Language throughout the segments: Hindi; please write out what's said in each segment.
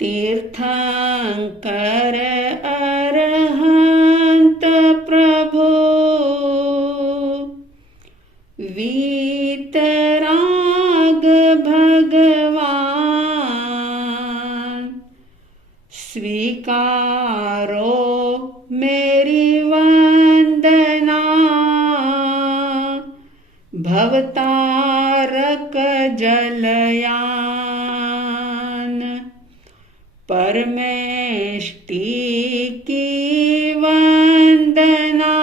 तीर्थंकर अरहंत प्रभो वीतराग भगवान, स्वीकारो मेरी वंदना, भवतारक जलयान, परमेष्टि की वंदना,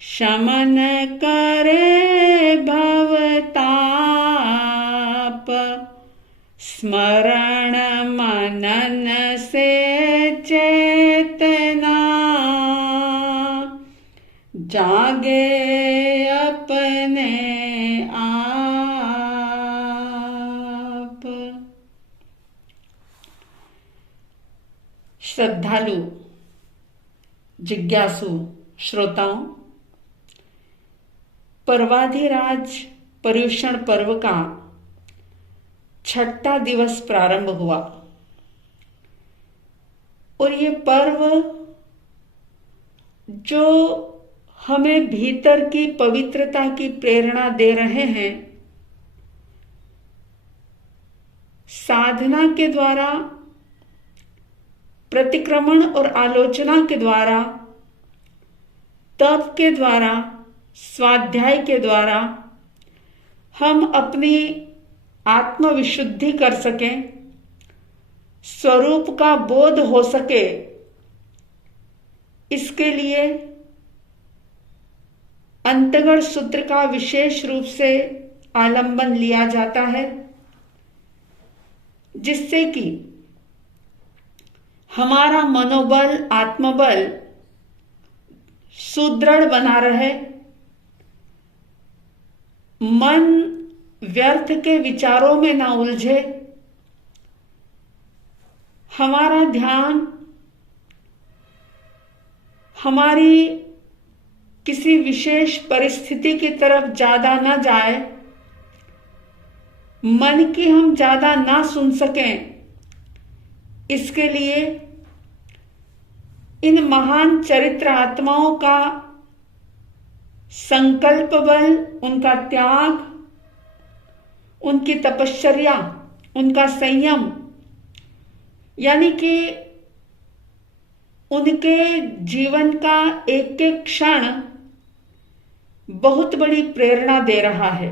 शमन करे भवताप, स्मरण मनन से चेतना, जागे अपने आप। श्रद्धालु जिज्ञासु श्रोताओं, पर्वाधिराज पर्युषण पर्व का 6ठा दिवस प्रारंभ हुआ और ये पर्व जो हमें भीतर की पवित्रता की प्रेरणा दे रहे हैं, साधना के द्वारा, प्रतिक्रमण और आलोचना के द्वारा, तप के द्वारा, स्वाध्याय के द्वारा हम अपनी आत्मविशुद्धि कर सकें, स्वरूप का बोध हो सके, इसके लिए अंतगढ़ सूत्र का विशेष रूप से आलंबन लिया जाता है, जिससे कि हमारा मनोबल, आत्मबल सुदृढ़ बना रहे, मन व्यर्थ के विचारों में ना उलझे, हमारा ध्यान हमारी किसी विशेष परिस्थिति की तरफ ज्यादा ना जाए, मन की हम ज्यादा ना सुन सकें, इसके लिए इन महान चरित्र आत्माओं का संकल्प बल, उनका त्याग, उनकी तपश्चर्या, उनका संयम, यानी कि उनके जीवन का एक एक क्षण बहुत बड़ी प्रेरणा दे रहा है।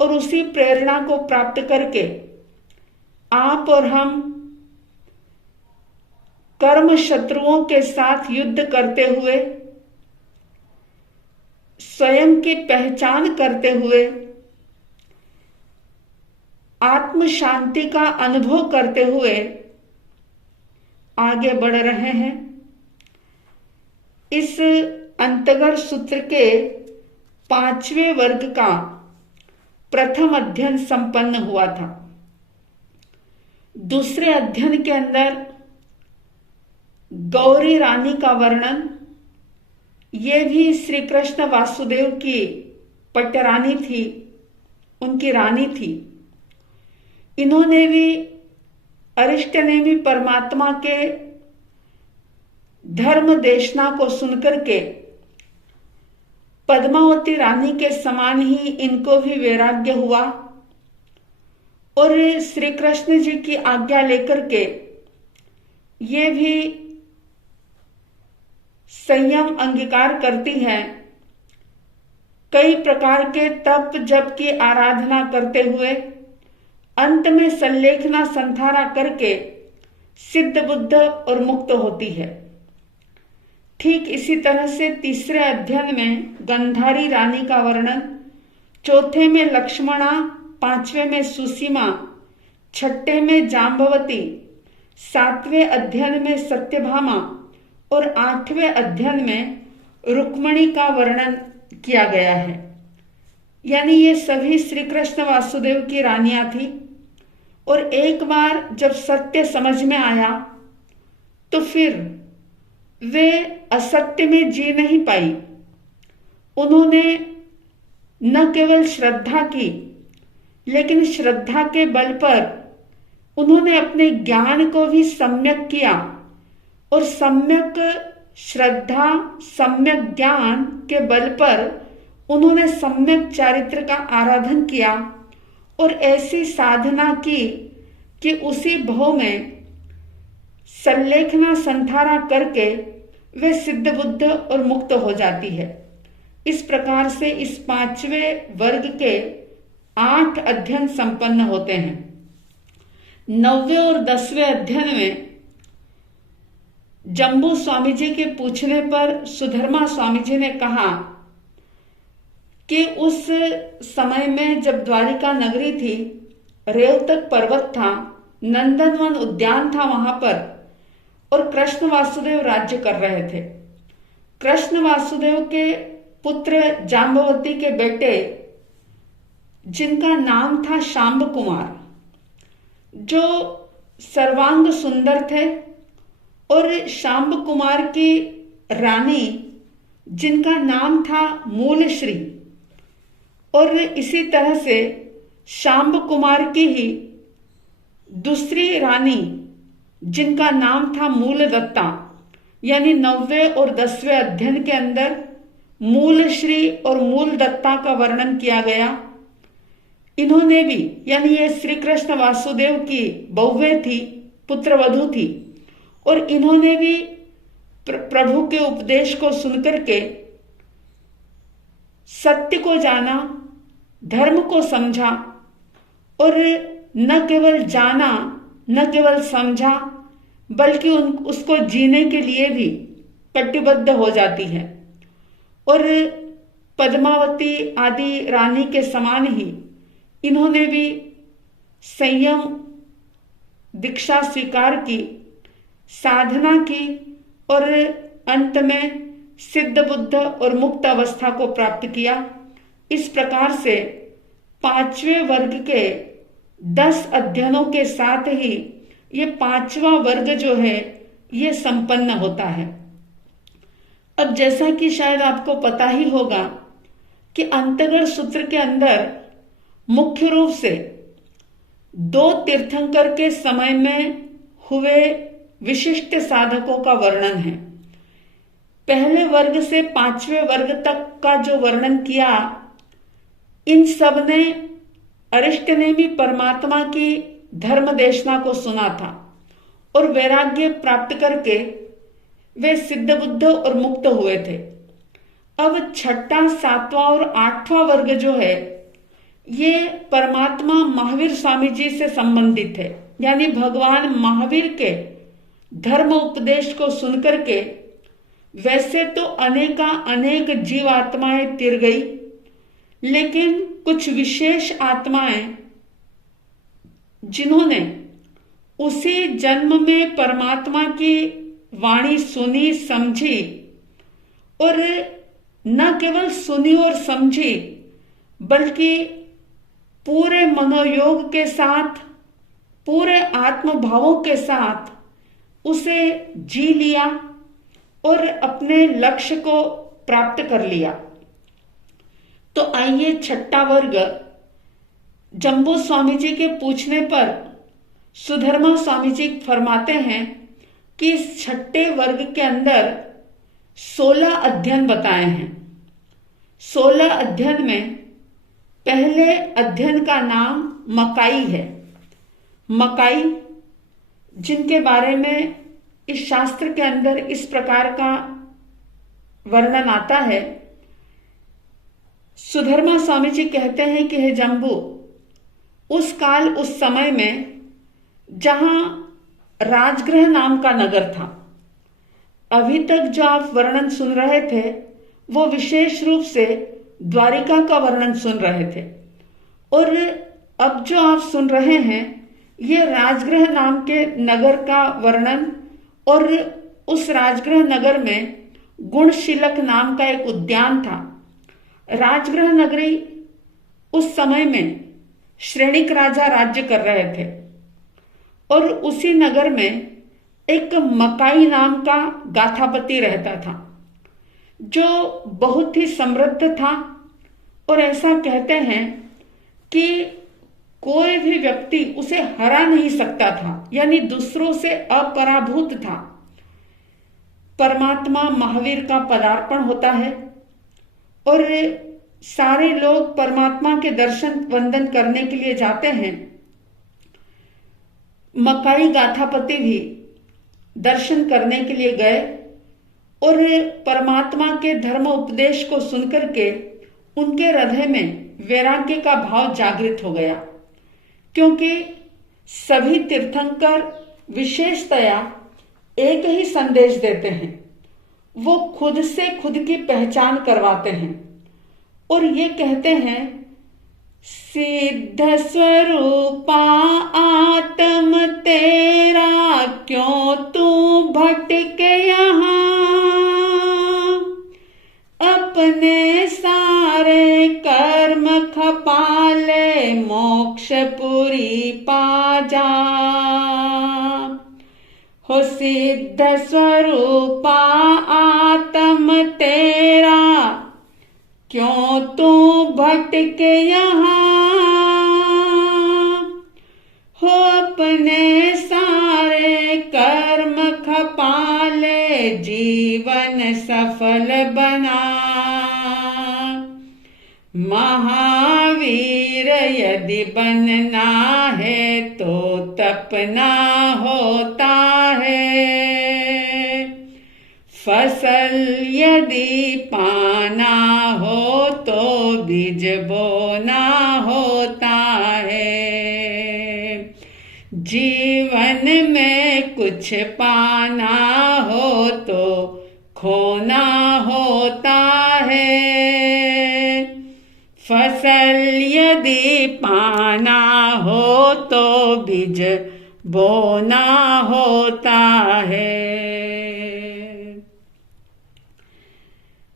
और उसी प्रेरणा को प्राप्त करके आप और हम कर्म शत्रुओं के साथ युद्ध करते हुए, स्वयं की पहचान करते हुए, आत्म शांति का अनुभव करते हुए आगे बढ़ रहे हैं। इस अंतगढ़ सूत्र के 5वें वर्ग का प्रथम अध्ययन संपन्न हुआ था। दूसरे अध्ययन के अंदर गौरी रानी का वर्णन, ये भी श्री कृष्ण वासुदेव की पटरानी थी, उनकी रानी थी। इन्होंने भी अरिष्टनेमि परमात्मा के धर्म देशना को सुनकर के पद्मावती रानी के समान ही इनको भी वैराग्य हुआ और श्री कृष्ण जी की आज्ञा लेकर के ये भी संयम अंगीकार करती हैं। कई प्रकार के तप जप की आराधना करते हुए अंत में संलेखना संधारा करके सिद्ध बुद्ध और मुक्त होती है। ठीक इसी तरह से तीसरे अध्ययन में गंधारी रानी का वर्णन, चौथे में लक्ष्मणा, 5वें में सुसीमा, 6ठे में जाम्बवती, 7वें अध्ययन में सत्यभामा और 8वें अध्ययन में रुक्मणी का वर्णन किया गया है। यानी ये सभी श्री कृष्ण वासुदेव की रानियां थी। और एक बार जब सत्य समझ में आया तो फिर वे असत्य में जी नहीं पाई। उन्होंने न केवल श्रद्धा की लेकिन श्रद्धा के बल पर उन्होंने अपने ज्ञान को भी सम्यक किया और सम्यक श्रद्धा सम्यक ज्ञान के बल पर उन्होंने सम्यक चारित्र का आराधन किया और ऐसी साधना की कि उसी भव में संलेखना संधारा करके वे सिद्ध बुद्ध और मुक्त हो जाती है। इस प्रकार से इस 5वें वर्ग के 8 अध्ययन संपन्न होते हैं। 9वें और 10वें अध्ययन में जम्बू स्वामी जी के पूछने पर सुधर्मा स्वामी जी ने कहा कि उस समय में जब द्वारिका नगरी थी, रेवतक पर्वत था, नंदनवन उद्यान था वहां पर, और कृष्ण वासुदेव राज्य कर रहे थे। कृष्ण वासुदेव के पुत्र जाम्बवती के बेटे जिनका नाम था शांब कुमार, जो सर्वांग सुंदर थे, और शांब कुमार की रानी जिनका नाम था मूलश्री, और इसी तरह से शांब कुमार की ही दूसरी रानी जिनका नाम था मूलदत्ता, यानी 9वें और 10वें अध्ययन के अंदर मूलश्री और मूलदत्ता का वर्णन किया गया। इन्होंने भी, यानी ये श्री कृष्ण वासुदेव की बहुएं थी, पुत्रवधू थी, और इन्होंने भी प्रभु के उपदेश को सुनकर के सत्य को जाना, धर्म को समझा, और न केवल जाना, न केवल समझा, बल्कि उसको जीने के लिए भी कटिबद्ध हो जाती है। और पद्मावती आदि रानी के समान ही इन्होंने भी संयम दीक्षा स्वीकार की, साधना की, और अंत में सिद्ध बुद्ध और मुक्त अवस्था को प्राप्त किया। इस प्रकार से 5वें वर्ग के 10 अध्ययनों के साथ ही ये 5वां वर्ग जो है ये संपन्न होता है। अब जैसा कि शायद आपको पता ही होगा कि अंतगढ़ सूत्र के अंदर मुख्य रूप से 2 तीर्थंकर के समय में हुए विशिष्ट साधकों का वर्णन है। पहले वर्ग से 5वें वर्ग तक का जो वर्णन किया, इन सब ने अरिष्टनेमी परमात्मा की धर्म देशना को सुना था और वैराग्य प्राप्त करके वे सिद्ध बुद्ध और मुक्त हुए थे। अब 6ठा, 7वां और 8वां वर्ग जो है ये परमात्मा महावीर स्वामी जी से संबंधित है, यानी भगवान महावीर के धर्म उपदेश को सुनकर के वैसे तो अनेक जीव आत्माएं तिर गई, लेकिन कुछ विशेष आत्माएं जिन्होंने उसी जन्म में परमात्मा की वाणी सुनी, समझी, और न केवल सुनी और समझी बल्कि पूरे मनोयोग के साथ, पूरे आत्मभावों के साथ उसे जी लिया और अपने लक्ष्य को प्राप्त कर लिया। तो आइए 6ठा वर्ग जम्बू स्वामी जी के पूछने पर सुधर्मा स्वामी जी फरमाते हैं कि इस 6ठे वर्ग के अंदर 16 अध्ययन बताए हैं। 16 अध्ययन में पहले अध्ययन का नाम मकाई है। मकाई जिनके बारे में इस शास्त्र के अंदर इस प्रकार का वर्णन आता है। सुधर्मा स्वामी जी कहते हैं कि हे जम्बू, उस काल उस समय में जहां राजगृह नाम का नगर था, अभी तक जो आप वर्णन सुन रहे थे वो विशेष रूप से द्वारिका का वर्णन सुन रहे थे, और अब जो आप सुन रहे हैं ये राजगृह नाम के नगर का वर्णन। और उस राजगृह नगर में गुणशीलक नाम का एक उद्यान था। राजगृह नगरी उस समय में श्रेणिक राजा राज्य कर रहे थे, और उसी नगर में एक मकाई नाम का गाथापति रहता था जो बहुत ही समृद्ध था। और ऐसा कहते हैं कि कोई भी व्यक्ति उसे हरा नहीं सकता था, यानी दूसरों से अपराभूत था। परमात्मा महावीर का पदार्पण होता है और सारे लोग परमात्मा के दर्शन वंदन करने के लिए जाते हैं। मकाई गाथापति भी दर्शन करने के लिए गए और परमात्मा के धर्म उपदेश को सुनकर के उनके हृदय में वैराग्य का भाव जागृत हो गया, क्योंकि सभी तीर्थंकर विशेषतया एक ही संदेश देते हैं। वो खुद से खुद की पहचान करवाते हैं और ये कहते हैं, सिद्ध स्वरूपा आत्म तेरा, क्यों तू भटके यहाँ, अपने सारे कर्म खपा ले, मोक्ष पुरी पा जा। हो सिद्ध स्वरूपा आत्म तेरा, क्यों तू भटके यहाँ, हो अपने सारे कर्म खपा ले, जीवन सफल बना। महावीर यदि बनना है तो तपना होता है, फसल यदि पाना हो तो बीज बोना होता है। जीवन में कुछ पाना हो तो खोना होता है, फसल यदि पाना हो तो बीज बोना होता है।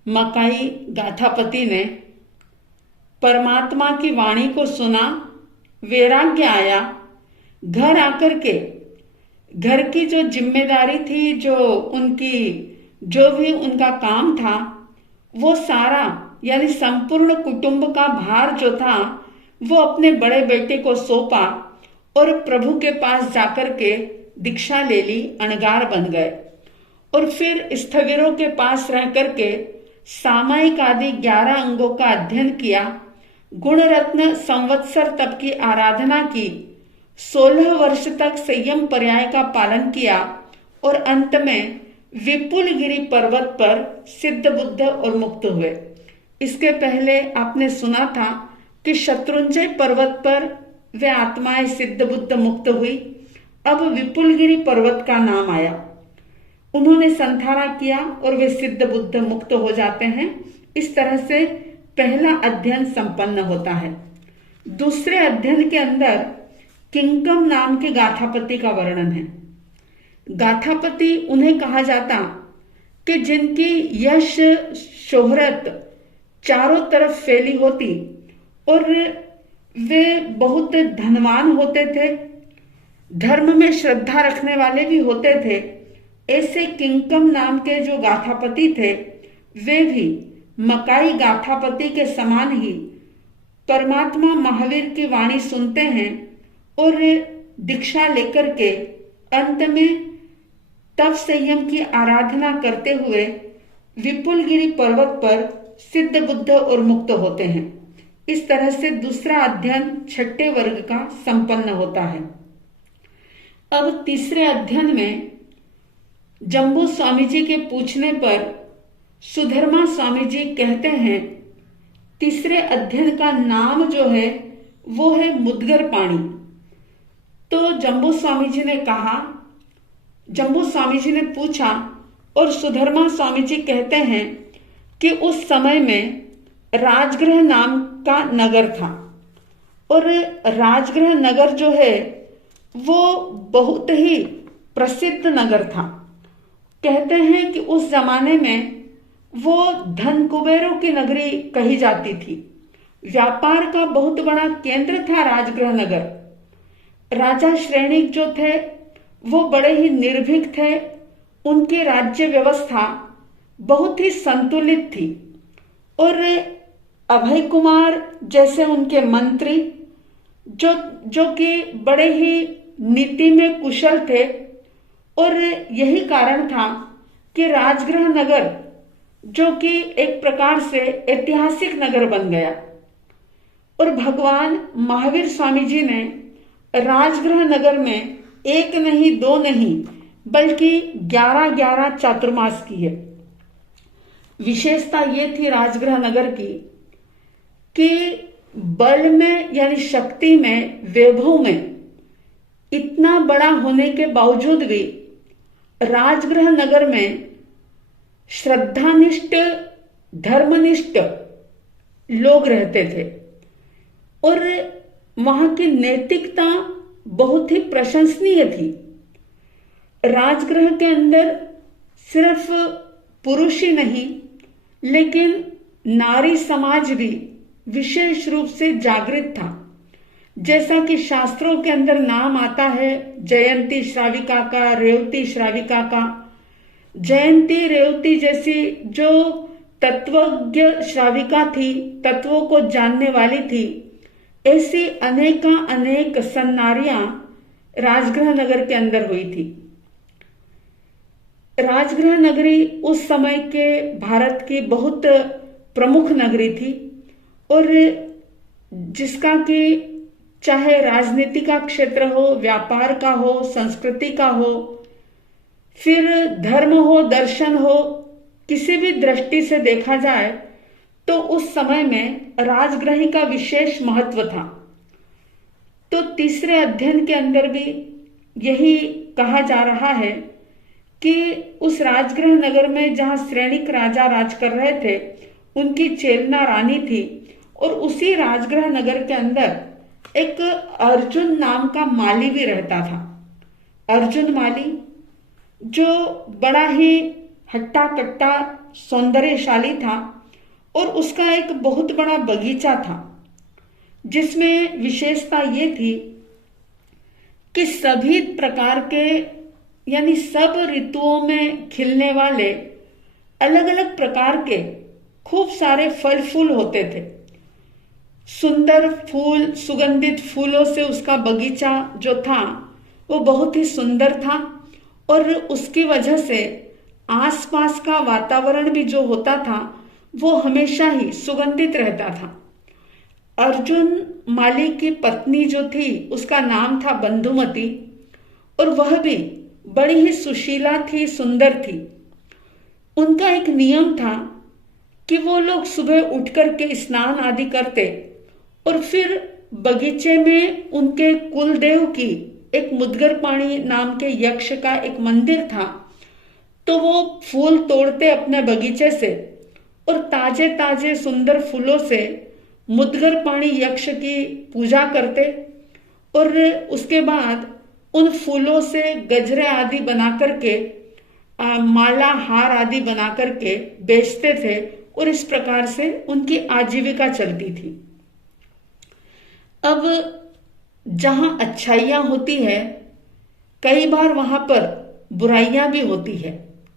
मकाई गाथापति ने परमात्मा की वाणी को सुना, वैराग्य आया। घर आकर के घर की जो जिम्मेदारी थी, जो भी उनका काम था, वो सारा यानी संपूर्ण कुटुंब का भार जो था वो अपने बड़े बेटे को सौंपा और प्रभु के पास जाकर के दीक्षा ले ली, अणगार बन गए। और फिर स्थविरों के पास रह करके सामायिक आदि 11 अंगों का अध्ययन किया, गुण रत्न संवत्सर तप की आराधना की, 16 वर्ष तक संयम पर्याय का पालन किया और अंत में विपुलगिरी पर्वत पर सिद्ध बुद्ध और मुक्त हुए। इसके पहले आपने सुना था कि शत्रुंजय पर्वत पर वे आत्माएं सिद्ध बुद्ध मुक्त हुई। अब विपुलगिरी पर्वत का नाम आया, उन्होंने संधारा किया और वे सिद्ध बुद्ध मुक्त हो जाते हैं। इस तरह से पहला अध्ययन संपन्न होता है। दूसरे अध्ययन के अंदर किंकम नाम के गाथापति का वर्णन है। गाथापति उन्हें कहा जाता कि जिनकी यश शोहरत चारों तरफ फैली होती और वे बहुत धनवान होते थे, धर्म में श्रद्धा रखने वाले भी होते थे। ऐसे किंकम नाम के जो गाथापति थे, वे भी मकाई गाथापति के समान ही परमात्मा महावीर की वाणी सुनते हैं और दीक्षा लेकर के अंत में तप संयम की आराधना करते हुए विपुलगिरी पर्वत पर सिद्ध बुद्ध और मुक्त होते हैं। इस तरह से दूसरा अध्ययन छठे वर्ग का संपन्न होता है। अब तीसरे अध्ययन में जम्बू स्वामी जी के पूछने पर सुधर्मा स्वामी जी कहते हैं, तीसरे अध्ययन का नाम जो है वो है मुद्गर पाणी। तो जम्बू स्वामी जी ने पूछा और सुधर्मा स्वामी जी कहते हैं कि उस समय में राजगृह नाम का नगर था और राजगृह नगर जो है वो बहुत ही प्रसिद्ध नगर था। कहते हैं कि उस जमाने में वो धन कुबेरों की नगरी कही जाती थी। व्यापार का बहुत बड़ा केंद्र था राजगृह नगर। राजा श्रेणिक जो थे वो बड़े ही निर्भीक थे। उनकी राज्य व्यवस्था बहुत ही संतुलित थी और अभय कुमार जैसे उनके मंत्री जो कि बड़े ही नीति में कुशल थे। और यही कारण था कि राजगृह नगर, जो कि एक प्रकार से ऐतिहासिक नगर बन गया, और भगवान महावीर स्वामी जी ने राजगृह नगर में एक नहीं, दो नहीं, बल्कि 11 चातुर्मास किए। विशेषता ये थी राजगृह नगर की कि बल में यानी शक्ति में, वैभव में इतना बड़ा होने के बावजूद भी राजगृह नगर में श्रद्धानिष्ठ, धर्मनिष्ठ लोग रहते थे और वहां की नैतिकता बहुत ही प्रशंसनीय थी। राजगृह के अंदर सिर्फ पुरुष ही नहीं, लेकिन नारी समाज भी विशेष रूप से जागृत था। जैसा कि शास्त्रों के अंदर नाम आता है जयंती श्राविका का, रेवती श्राविका का। जयंती, रेवती जैसी जो तत्वज्ञ श्राविका थी, तत्वों को जानने वाली थी, ऐसी अनेक सन्नारियां राजगृह नगर के अंदर हुई थी। राजगृह नगरी उस समय के भारत की बहुत प्रमुख नगरी थी और जिसका कि चाहे राजनीति का क्षेत्र हो, व्यापार का हो, संस्कृति का हो, फिर धर्म हो, दर्शन हो, किसी भी दृष्टि से देखा जाए तो उस समय में राजगृह का विशेष महत्व था। तो तीसरे अध्ययन के अंदर भी यही कहा जा रहा है कि उस राजगृह नगर में जहां श्रेणिक राजा राज कर रहे थे, उनकी चेलना रानी थी और उसी राजगृह नगर के अंदर एक अर्जुन नाम का माली भी रहता था। अर्जुन माली जो बड़ा ही हट्टा कट्टा सौंदर्यशाली था और उसका एक बहुत बड़ा बगीचा था, जिसमें विशेषता ये थी कि सभी प्रकार के यानी सब ऋतुओं में खिलने वाले अलग अलग प्रकार के खूब सारे फल फूल होते थे। सुंदर फूल, सुगंधित फूलों से उसका बगीचा जो था वो बहुत ही सुंदर था और उसकी वजह से आसपास का वातावरण भी जो होता था वो हमेशा ही सुगंधित रहता था। अर्जुन माली की पत्नी जो थी उसका नाम था बंधुमती और वह भी बड़ी ही सुशीला थी, सुंदर थी। उनका एक नियम था कि वो लोग सुबह उठ करके स्नान आदि करते और फिर बगीचे में उनके कुलदेव की एक मुद्गर पाणी नाम के यक्ष का एक मंदिर था, तो वो फूल तोड़ते अपने बगीचे से और ताजे ताजे सुंदर फूलों से मुद्गर पाणी यक्ष की पूजा करते और उसके बाद उन फूलों से गजरे आदि बना करके, माला हार आदि बना करके बेचते थे और इस प्रकार से उनकी आजीविका चलती थी। अब जहां अच्छाइयां होती है, कई बार वहां पर बुराइयां भी होती है,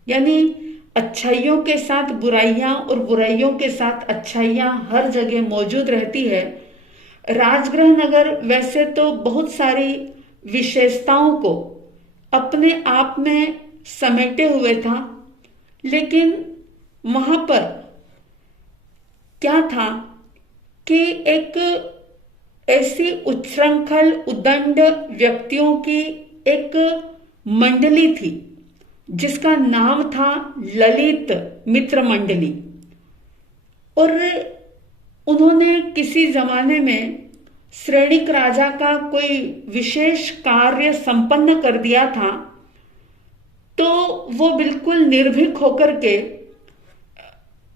यानी अच्छाइयों के साथ बुराइयां और बुराइयों के साथ अच्छाइयां हर जगह मौजूद रहती है। राजगृह नगर वैसे तो बहुत सारी विशेषताओं को अपने आप में समेटे हुए था, लेकिन वहां पर क्या था कि एक ऐसी उच्छृंखल उदंड व्यक्तियों की एक मंडली थी जिसका नाम था ललित मित्र मंडली, और उन्होंने किसी जमाने में श्रेणिक राजा का कोई विशेष कार्य संपन्न कर दिया था, तो वो बिल्कुल निर्भीक होकर के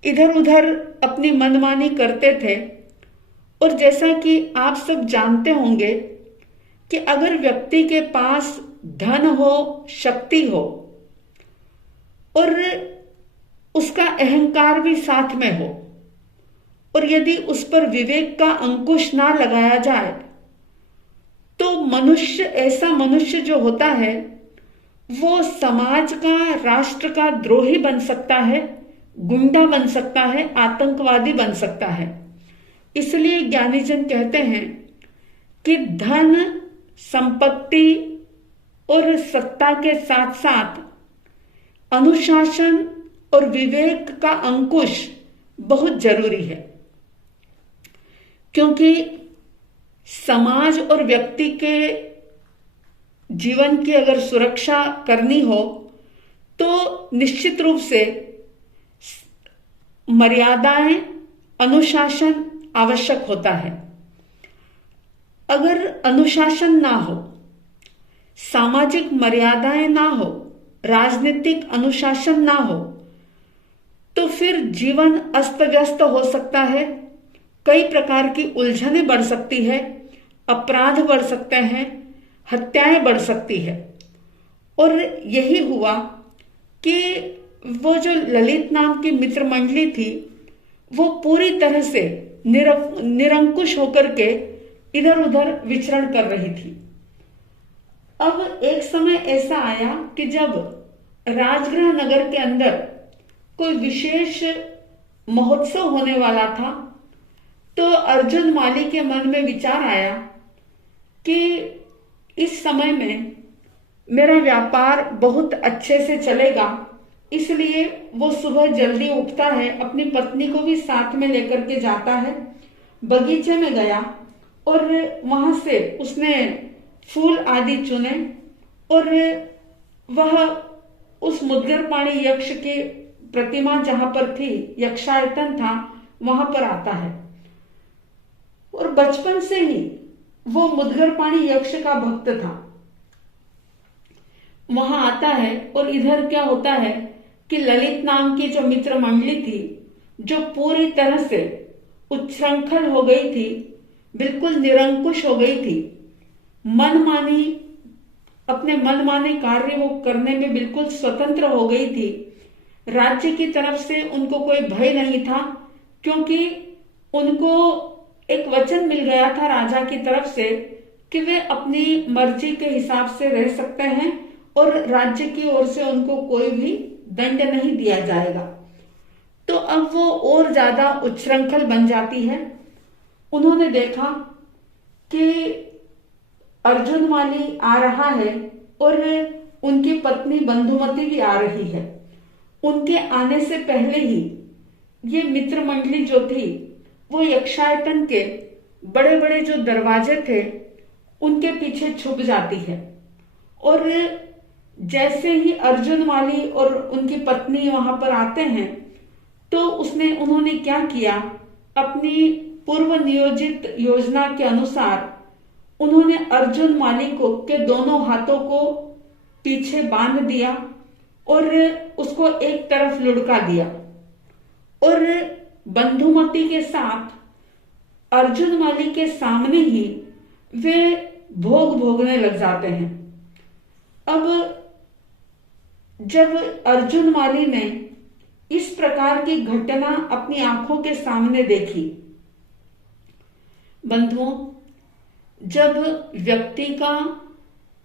इधर उधर अपनी मनमानी करते थे। और जैसा कि आप सब जानते होंगे कि अगर व्यक्ति के पास धन हो, शक्ति हो और उसका अहंकार भी साथ में हो, और यदि उस पर विवेक का अंकुश ना लगाया जाए, तो मनुष्य, ऐसा मनुष्य जो होता है वो समाज का, राष्ट्र का द्रोही बन सकता है, गुंडा बन सकता है, आतंकवादी बन सकता है। इसलिए ज्ञानीजन कहते हैं कि धन, संपत्ति और सत्ता के साथ साथ अनुशासन और विवेक का अंकुश बहुत जरूरी है, क्योंकि समाज और व्यक्ति के जीवन की अगर सुरक्षा करनी हो तो निश्चित रूप से मर्यादाएं, अनुशासन आवश्यक होता है। अगर अनुशासन ना हो, सामाजिक मर्यादाएं ना हो, राजनीतिक अनुशासन ना हो, तो फिर जीवन अस्त व्यस्त हो सकता है, कई प्रकार की उलझनें बढ़ सकती है, अपराध बढ़ सकते हैं, हत्याएं बढ़ सकती है। और यही हुआ कि वो जो ललित नाम की मित्र मंडली थी वो पूरी तरह से निरंकुश होकर के इधर उधर विचरण कर रही थी। अब एक समय ऐसा आया कि जब राजगृह नगर के अंदर कोई विशेष महोत्सव होने वाला था, तो अर्जुन माली के मन में विचार आया कि इस समय में मेरा व्यापार बहुत अच्छे से चलेगा, इसलिए वो सुबह जल्दी उठता है, अपनी पत्नी को भी साथ में लेकर के जाता है, बगीचे में गया और वहां से उसने फूल आदि चुने और वह उस मुद्गरपाणी यक्ष की प्रतिमा जहां पर थी, यक्षायतन था, वहां पर आता है। और बचपन से ही वो मुद्गरपाणी यक्ष का भक्त था। वहां आता है और इधर क्या होता है कि ललित नाम की जो मित्र मंडली थी, जो पूरी तरह से उच्छृंखल हो गई थी, बिल्कुल निरंकुश हो गई थी, मनमानी, अपने मनमाने कार्य वो करने में बिल्कुल स्वतंत्र हो गई थी। राज्य की तरफ से उनको कोई भय नहीं था, क्योंकि उनको एक वचन मिल गया था राजा की तरफ से कि वे अपनी मर्जी के हिसाब से रह सकते हैं और राज्य की ओर से उनको कोई भी दंड नहीं दिया जाएगा। तो अब वो और ज्यादा उच्छृंखल बन जाती है। उन्होंने देखा कि अर्जुन माली आ रहा है और उनकी पत्नी बंधुमती भी आ रही है। उनके आने से पहले ही ये मित्र मंडली जो थी वो यक्षायतन के बड़े बड़े जो दरवाजे थे उनके पीछे छुप जाती है। और जैसे ही अर्जुन माली और उनकी पत्नी वहां पर आते हैं तो उन्होंने क्या किया, अपनी पूर्व नियोजित योजना के अनुसार उन्होंने अर्जुन माली के दोनों हाथों को पीछे बांध दिया और उसको एक तरफ लुढ़का दिया और बंधुमती के साथ अर्जुन माली के सामने ही वे भोग भोगने लग जाते हैं। अब जब अर्जुन माली ने इस प्रकार की घटना अपनी आंखों के सामने देखी, बंधुओं, जब व्यक्ति का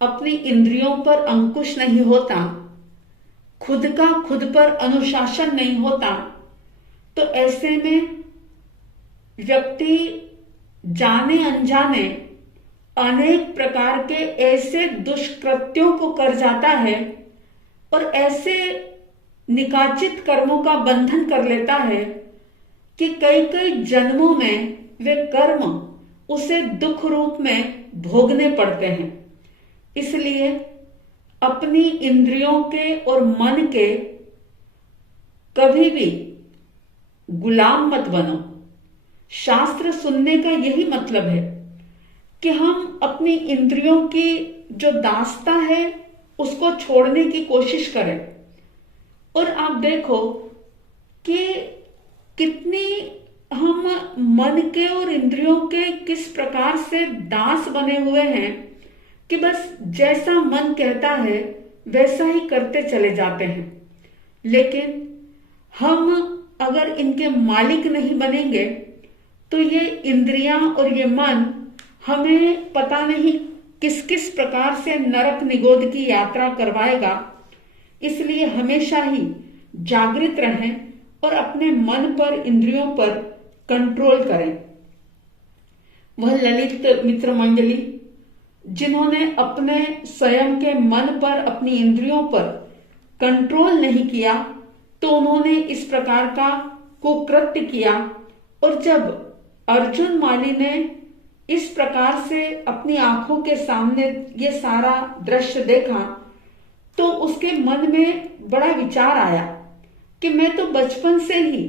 अपनी इंद्रियों पर अंकुश नहीं होता, खुद का खुद पर अनुशासन नहीं होता, तो ऐसे में व्यक्ति जाने अनजाने अनेक प्रकार के ऐसे दुष्कृत्यों को कर जाता है और ऐसे निकाचित कर्मों का बंधन कर लेता है कि कई कई जन्मों में वे कर्म उसे दुख रूप में भोगने पड़ते हैं। इसलिए अपनी इंद्रियों के और मन के कभी भी गुलाम मत बनो। शास्त्र सुनने का यही मतलब है कि हम अपनी इंद्रियों की जो दासता है उसको छोड़ने की कोशिश करें। और आप देखो कि कितनी हम मन के और इंद्रियों के किस प्रकार से दास बने हुए हैं कि बस जैसा मन कहता है वैसा ही करते चले जाते हैं। लेकिन हम अगर इनके मालिक नहीं बनेंगे तो ये इंद्रियां और ये मन हमें पता नहीं किस किस प्रकार से नरक निगोद की यात्रा करवाएगा। इसलिए हमेशा ही जागृत रहें और अपने मन पर, इंद्रियों पर कंट्रोल करें। वह ललित मित्र मंडली जिन्होंने अपने स्वयं के मन पर, अपनी इंद्रियों पर कंट्रोल नहीं किया, तो उन्होंने इस प्रकार का कुकृत्य किया। और जब अर्जुन माली ने इस प्रकार से अपनी आंखों के सामने ये सारा दृश्य देखा, तो उसके मन में बड़ा विचार आया कि मैं तो बचपन से ही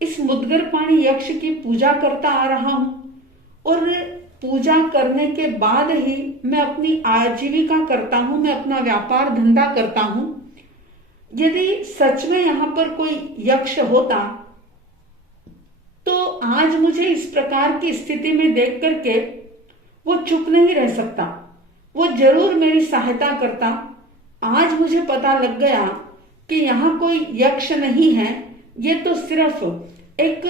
इस मुद्गर पाणी यक्ष की पूजा करता आ रहा हूं, और पूजा करने के बाद ही मैं अपनी आजीविका करता हूं, मैं अपना व्यापार धंधा करता हूं। यदि सच में यहां पर कोई यक्ष होता तो आज मुझे इस प्रकार की स्थिति में देख करके वो चुप नहीं रह सकता, वो जरूर मेरी सहायता करता। आज मुझे पता लग गया कि यहाँ कोई यक्ष नहीं है, ये तो सिर्फ एक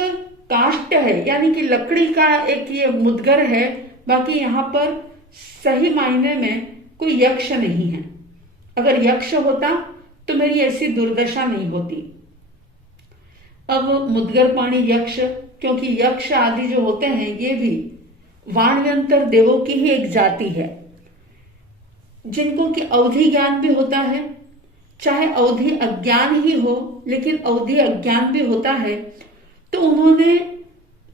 काष्ठ है, यानी कि लकड़ी का एक ये मुद्गर है, बाकी यहाँ पर सही मायने में कोई यक्ष नहीं है। अगर यक्ष होता तो मेरी ऐसी दुर्दशा नहीं होती। अब मुद्गर पाणी यक्ष, क्योंकि यक्ष आदि जो होते हैं ये भी वाणव्यंतर देवों की ही एक जाति है, जिनको कि अवधि ज्ञान भी होता है, चाहे अवधि अज्ञान ही हो, लेकिन अवधि अज्ञान भी होता है। तो उन्होंने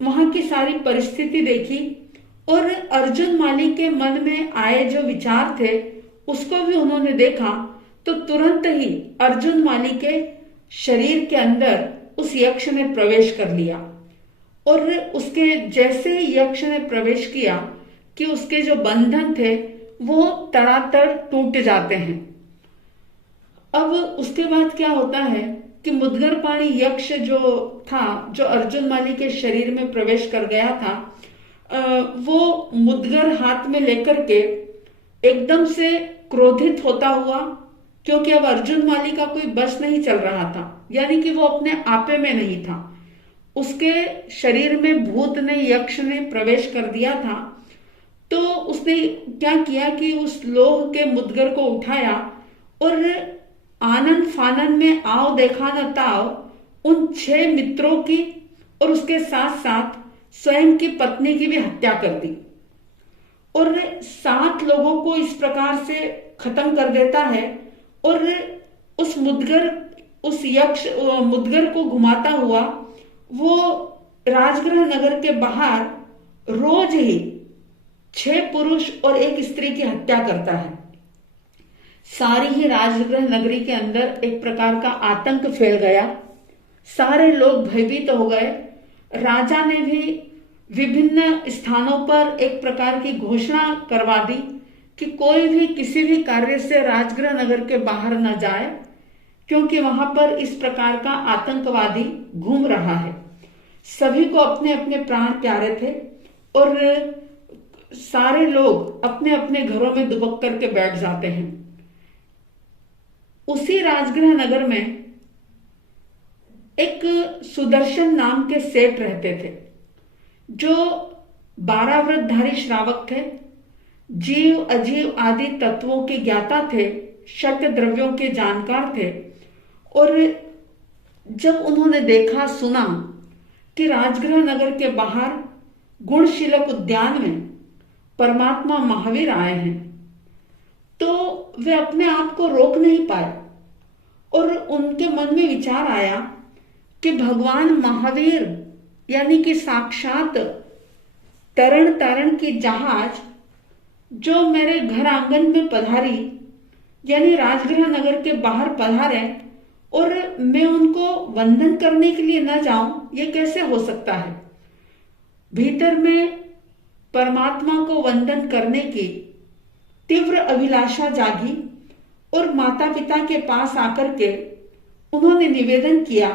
वहां की सारी परिस्थिति देखी और अर्जुन माली के मन में आए जो विचार थे उसको भी उन्होंने देखा। तो तुरंत ही अर्जुन माली के शरीर के अंदर उस यक्ष ने प्रवेश कर लिया, और उसके जैसे ही यक्ष ने प्रवेश किया कि उसके जो बंधन थे वो तड़ातड़ टूट जाते हैं। अब उसके बाद क्या होता है कि मुद्गर पाणी यक्ष जो था, जो अर्जुन माली के शरीर में प्रवेश कर गया था, वो मुद्गर हाथ में लेकर के एकदम से क्रोधित होता हुआ, क्योंकि अब अर्जुन माली का कोई बस नहीं चल रहा था, यानी कि वो अपने आपे में नहीं था, उसके शरीर में भूत ने, यक्ष ने प्रवेश कर दिया था। तो उसने क्या किया कि उस लोह के मुद्गर को उठाया और आनंद फानन में आओ देखा न ताओ उन 6 मित्रों की और उसके साथ साथ स्वयं की पत्नी की भी हत्या कर दी, और 7 लोगों को इस प्रकार से खत्म कर देता है। और उस यक्ष मुद्गर को घुमाता हुआ वो राजगृह नगर के बाहर रोज ही 6 पुरुष और 1 स्त्री की हत्या करता है। सारी ही राजगृह नगरी के अंदर एक प्रकार का आतंक फैल गया, सारे लोग भयभीत हो गए। राजा ने भी विभिन्न स्थानों पर एक प्रकार की घोषणा करवा दी कि कोई भी किसी भी कार्य से राजगृह नगर के बाहर न जाए, क्योंकि वहां पर इस प्रकार का आतंकवादी घूम रहा है। सभी को अपने अपने प्राण प्यारे थे और सारे लोग अपने अपने घरों में दुबक करके बैठ जाते हैं। उसी राजगृह नगर में एक सुदर्शन नाम के सेठ रहते थे, जो 12 व्रतधारी श्रावक थे, जीव अजीव आदि तत्वों के ज्ञाता थे, षट द्रव्यों के जानकार थे। और जब उन्होंने देखा सुना कि राजगृह नगर के बाहर गुणशीलक उद्यान में परमात्मा महावीर आए हैं, तो वे अपने आप को रोक नहीं पाए और उनके मन में विचार आया कि भगवान महावीर यानी कि साक्षात तरण तारण की जहाज जो मेरे घर आंगन में पधारी, यानी राजगृह नगर के बाहर पधारे, और मैं उनको वंदन करने के लिए न जाऊं, ये कैसे हो सकता है। भीतर में परमात्मा को वंदन करने की तीव्र अभिलाषा जागी और माता पिता के पास आकर के उन्होंने निवेदन किया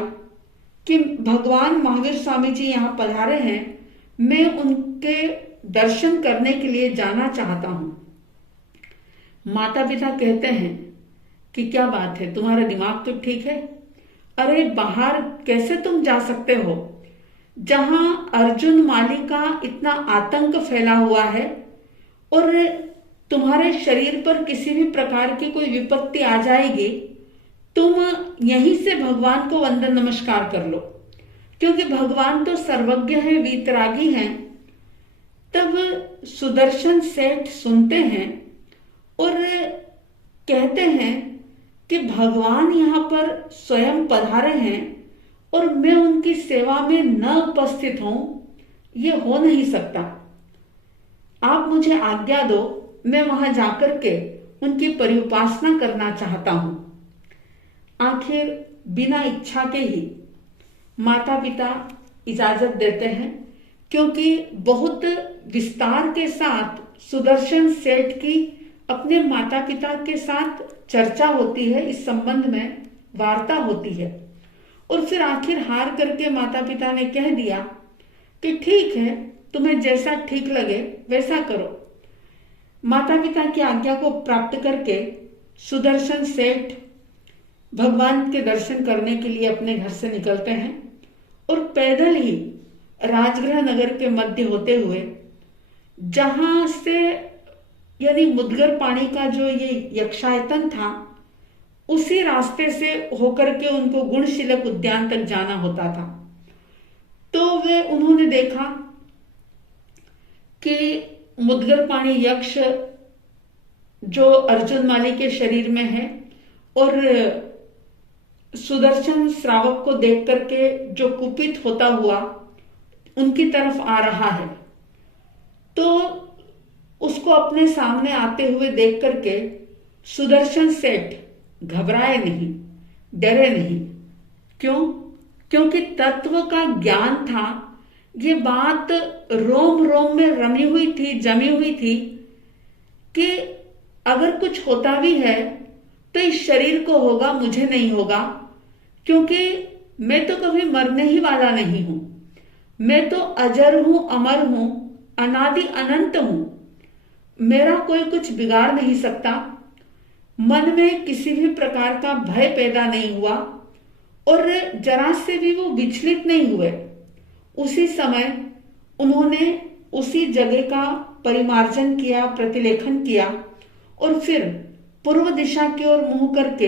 कि भगवान महावीर स्वामी जी यहाँ पधारे हैं, मैं उनके दर्शन करने के लिए जाना चाहता हूं। माता पिता कहते हैं कि क्या बात है, तुम्हारा दिमाग तो ठीक है, अरे बाहर कैसे तुम जा सकते हो, जहां अर्जुन माली का इतना आतंक फैला हुआ है और तुम्हारे शरीर पर किसी भी प्रकार की कोई विपत्ति आ जाएगी, तुम यहीं से भगवान को वंदन नमस्कार कर लो, क्योंकि भगवान तो सर्वज्ञ है, वीतरागी हैं। तब सुदर्शन सेठ सुनते हैं और कहते हैं कि भगवान यहाँ पर स्वयं पधारे हैं और मैं उनकी सेवा में न उपस्थित हूं, ये हो नहीं सकता। आप मुझे आज्ञा दो, मैं वहां जाकर के उनकी परिउपासना करना चाहता हूं। आखिर बिना इच्छा के ही माता पिता इजाजत देते हैं, क्योंकि बहुत विस्तार के साथ सुदर्शन सेठ की अपने माता पिता के साथ चर्चा होती है, इस संबंध में वार्ता होती है। और फिर आखिर हार करके माता पिता ने कह दिया कि ठीक है, तुम्हें जैसा ठीक लगे वैसा करो। माता पिता की आज्ञा को प्राप्त करके सुदर्शन सेठ भगवान के दर्शन करने के लिए अपने घर से निकलते हैं और पैदल ही राजगृह नगर के मध्य होते हुए, जहां से यानी मुदगर पानी का जो ये यक्षायतन था, उसी रास्ते से होकर के उनको गुणशिलक उद्यान तक जाना होता था। तो उन्होंने देखा कि मुदगर पानी यक्ष जो अर्जुन माली के शरीर में है और सुदर्शन श्रावक को देख करके जो कुपित होता हुआ उनकी तरफ आ रहा है, तो उसको अपने सामने आते हुए देख करके सुदर्शन सेठ घबराए नहीं, डरे नहीं। क्यों? क्योंकि तत्व का ज्ञान था। ये बात रोम रोम में रमी हुई थी, जमी हुई थी कि अगर कुछ होता भी है तो इस शरीर को होगा, मुझे नहीं होगा, क्योंकि मैं तो कभी मरने ही वाला नहीं हूं। मैं तो अजर हूं, अमर हूं, अनादि अनंत हूं। मेरा कोई कुछ बिगाड़ नहीं सकता। मन में किसी भी प्रकार का भय पैदा नहीं हुआ और जरा से भी वो विचलित नहीं हुए। उसी समय उन्होंने उसी जगह का परिमार्जन किया, प्रतिलेखन किया और फिर पूर्व दिशा की ओर मुंह करके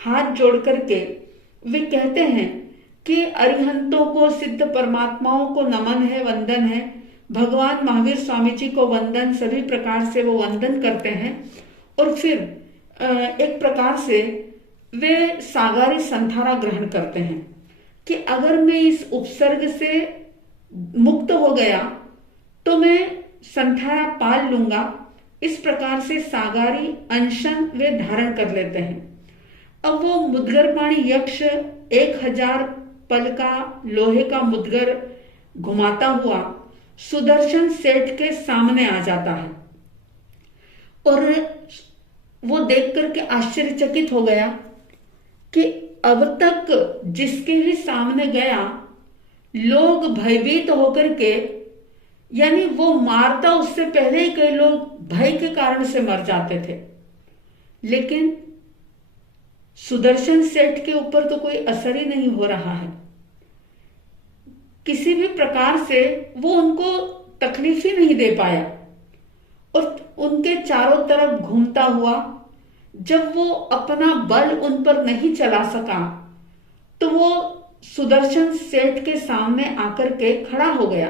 हाथ जोड़ करके वे कहते हैं कि अरिहंतों को, सिद्ध परमात्माओं को नमन है, वंदन है। भगवान महावीर स्वामी जी को वंदन, सभी प्रकार से वो वंदन करते हैं और फिर एक प्रकार से वे सागारी संथारा ग्रहण करते हैं कि अगर मैं इस उपसर्ग से मुक्त हो गया तो मैं संथारा पाल लूंगा। इस प्रकार से सागारी अंशन वे धारण कर लेते हैं। अब वो मुदगरपाणी यक्ष 1000 पल का लोहे का मुदगर घुमाता हुआ सुदर्शन सेठ के सामने आ जाता है और वो देख करके आश्चर्यचकित हो गया कि अब तक जिसके भी सामने गया लोग भयभीत होकर के, यानी वो मारता उससे पहले ही कई लोग भय के कारण से मर जाते थे, लेकिन सुदर्शन सेठ के ऊपर तो कोई असर ही नहीं हो रहा है। किसी भी प्रकार से वो उनको तकलीफ ही नहीं दे पाया और उनके चारों तरफ घूमता हुआ जब वो अपना बल उन पर नहीं चला सका तो वो सुदर्शन सेठ के सामने आकर के खड़ा हो गया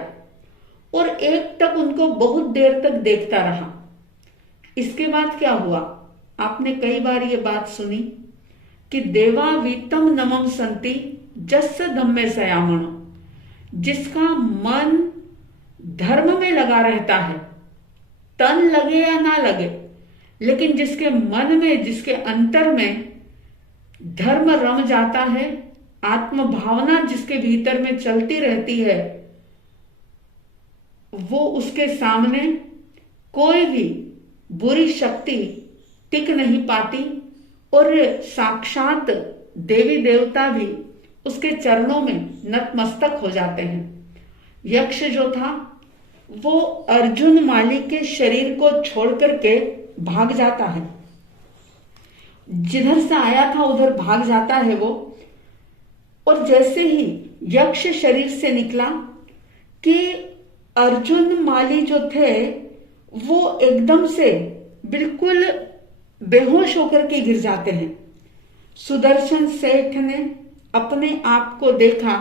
और एक टक उनको बहुत देर तक देखता रहा। इसके बाद क्या हुआ? आपने कई बार ये बात सुनी कि देवा वीतम नमम संति जस्य धम्मे सयामणो, जिसका मन धर्म में लगा रहता है, तन लगे या ना लगे, लेकिन जिसके मन में, जिसके अंतर में धर्म रम जाता है, आत्म भावना जिसके भीतर में चलती रहती है, वो उसके सामने कोई भी बुरी शक्ति टिक नहीं पाती और साक्षात देवी देवता भी उसके चरणों में नतमस्तक हो जाते हैं। यक्ष जो था वो अर्जुन माली के शरीर को छोड़ करके भाग जाता है, जिधर से आया था उधर भाग जाता है वो। और जैसे ही यक्ष शरीर से निकला कि अर्जुन माली जो थे वो एकदम से बिल्कुल बेहोश होकर के गिर जाते हैं। सुदर्शन सेठ ने अपने आप को देखा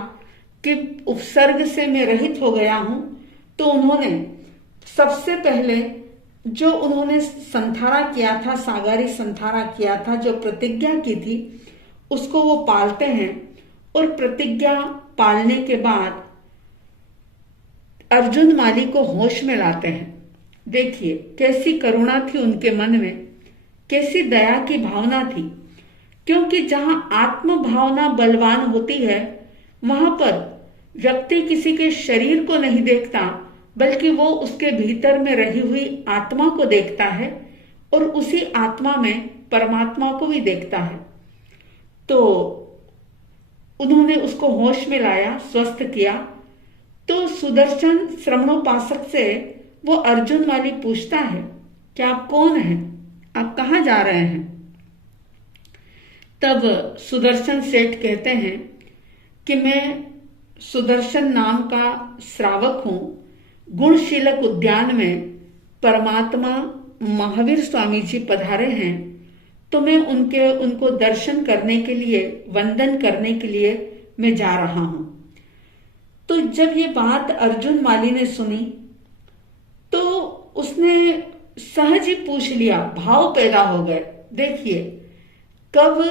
कि उपसर्ग से मैं रहित हो गया हूं, तो उन्होंने सबसे पहले जो उन्होंने संथारा किया था, सागारी संथारा किया था, जो प्रतिज्ञा की थी, उसको वो पालते हैं। और प्रतिज्ञा पालने के बाद अर्जुन माली को होश में लाते हैं। देखिए कैसी करुणा थी उनके मन में, कैसी दया की भावना थी। क्योंकि जहां आत्म भावना बलवान होती है, वहां पर व्यक्ति किसी के शरीर को नहीं देखता, बल्कि वो उसके भीतर में रही हुई आत्मा को देखता है और उसी आत्मा में परमात्मा को भी देखता है। तो उन्होंने उसको होश में लाया, स्वस्थ किया। तो सुदर्शन श्रवणोपासक से वो अर्जुन वाली पूछता है कि आप कौन हैं, आप कहाँ जा रहे हैं। तब सुदर्शन सेठ कहते हैं कि मैं सुदर्शन नाम का श्रावक हूं। गुणशीलक उद्यान में परमात्मा महावीर स्वामी जी पधारे हैं, तो मैं उनको दर्शन करने के लिए, वंदन करने के लिए मैं जा रहा हूं। तो जब ये बात अर्जुन माली ने सुनी तो उसने सहज ही पूछ लिया, भाव पैदा हो गए। देखिए कब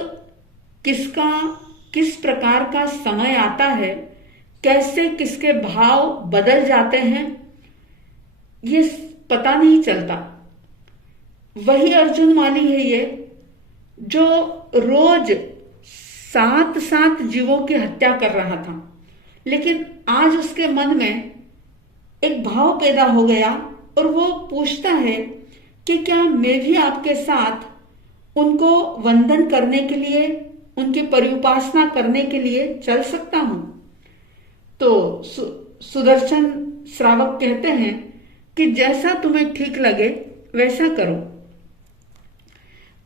किस प्रकार का समय आता है, कैसे किसके भाव बदल जाते हैं, ये पता नहीं चलता। वही अर्जुन माली है ये, जो रोज 7 जीवों की हत्या कर रहा था, लेकिन आज उसके मन में एक भाव पैदा हो गया और वो पूछता है कि क्या मैं भी आपके साथ उनको वंदन करने के लिए, उनकी परिउपासना करने के लिए चल सकता हूं। तो सुदर्शन श्रावक कहते हैं कि जैसा तुम्हें ठीक लगे वैसा करो।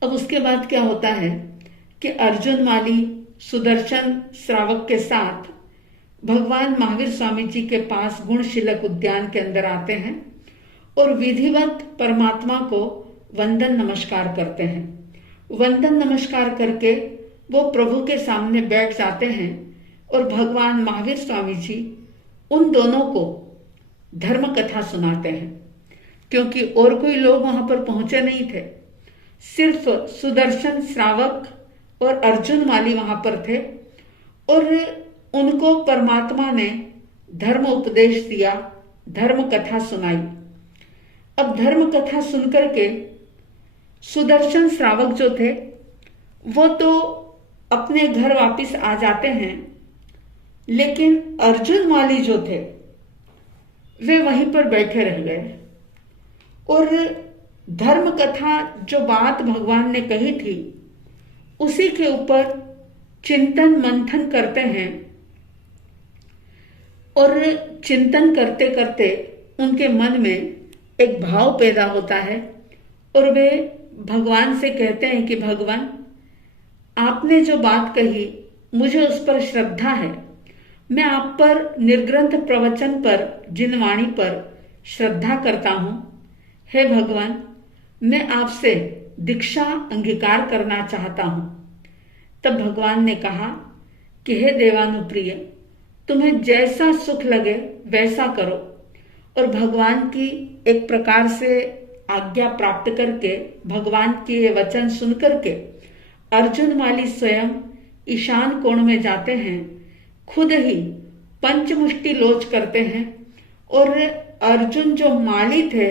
अब उसके बाद क्या होता है कि अर्जुन माली सुदर्शन श्रावक के साथ भगवान महावीर स्वामी जी के पास गुणशीलक उद्यान के अंदर आते हैं और विधिवत परमात्मा को वंदन नमस्कार करते हैं। वंदन नमस्कार करके वो प्रभु के सामने बैठ जाते हैं और भगवान महावीर स्वामी जी उन दोनों को धर्म कथा सुनाते हैं, क्योंकि और कोई लोग वहां पर पहुंचे नहीं थे। सिर्फ सुदर्शन श्रावक और अर्जुन माली वहां पर थे और उनको परमात्मा ने धर्म उपदेश दिया, धर्म कथा सुनाई। अब धर्म कथा सुनकर के सुदर्शन श्रावक जो थे वो तो अपने घर वापस आ जाते हैं, लेकिन अर्जुन माली जो थे वे वहीं पर बैठे रह गए और धर्म कथा जो बात भगवान ने कही थी उसी के ऊपर चिंतन मंथन करते हैं। और चिंतन करते करते उनके मन में एक भाव पैदा होता है और वे भगवान से कहते हैं कि भगवान, आपने जो बात कही मुझे उस पर श्रद्धा है। मैं आप पर निर्ग्रंथ प्रवचन पर, जिनवाणी पर श्रद्धा करता हूं। हे भगवान, मैं आपसे दीक्षा अंगीकार करना चाहता हूं। तब भगवान ने कहा कि हे देवानुप्रिय, तुम्हें जैसा सुख लगे वैसा करो। और भगवान की एक प्रकार से आज्ञा प्राप्त करके, भगवान के वचन सुन करके अर्जुन माली स्वयं ईशान कोण में जाते हैं, खुद ही पंचमुष्टि लोच करते हैं और अर्जुन जो माली थे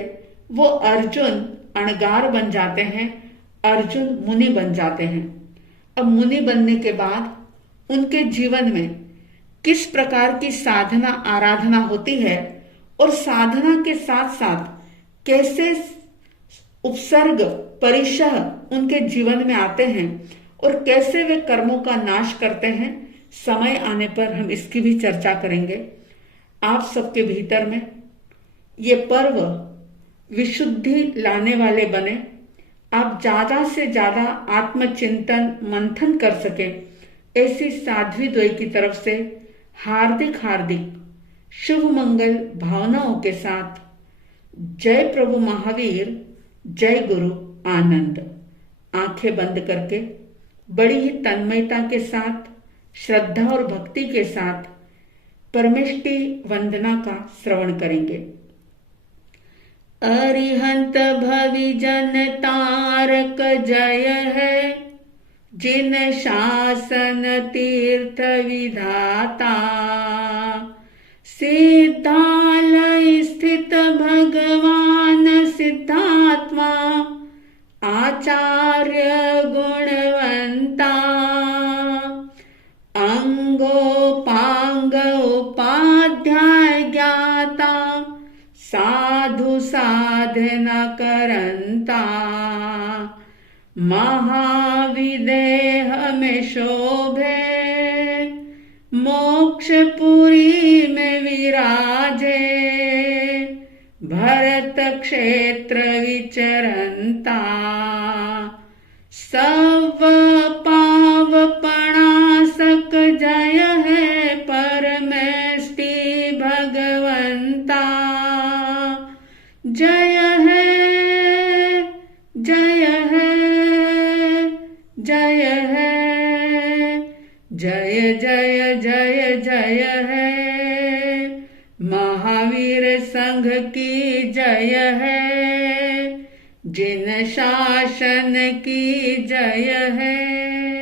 वो अर्जुन अणगार बन जाते हैं, अर्जुन मुनि बन जाते हैं। अब मुनि बनने के बाद उनके जीवन में किस प्रकार की साधना आराधना होती है और साधना के साथ साथ कैसे उपसर्ग परिशह उनके जीवन में आते हैं और कैसे वे कर्मों का नाश करते हैं, समय आने पर हम इसकी भी चर्चा करेंगे। आप सबके भीतर में ये पर्व विशुद्धि लाने वाले बने, आप ज्यादा से ज्यादा आत्मचिंतन मंथन कर सके, ऐसी साध्वी द्वय की तरफ से हार्दिक हार्दिक शुभ मंगल भावनाओं के साथ जय प्रभु महावीर, जय गुरु आनंद। आंखें बंद करके बड़ी ही तन्मयता के साथ, श्रद्धा और भक्ति के साथ परमेष्टि वंदना का श्रवण करेंगे। अरिहंत भविजन तारक जय है, जिन शासन तीर्थ विधाता। सिद्धालय स्थित भगवान सिद्धात्मा, आचार्य गुणवंता। अंगोपांग उपाध्याय ज्ञाता, साधु साधना करंता। महाविदेह में शोभे, मोक्षपुरी में विराजे। भरत क्षेत्र विचरंता, सब पावपणासक जय है, परमेष्टि भगवंता। जय है, जय है, जय है, जय जय जय जय है। महावीर संघ की जय है, जिन शासन की जय है।